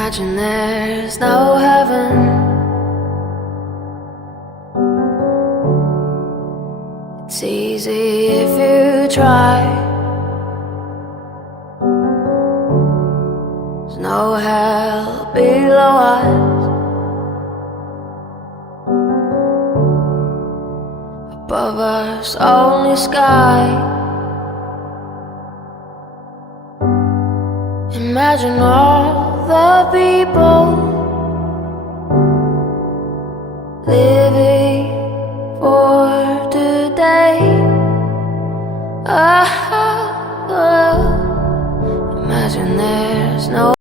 Imagine there's no heaven. It's easy if you try. There's no hell below us. Above us only sky. Imagine all the people living for today. Imagine there's no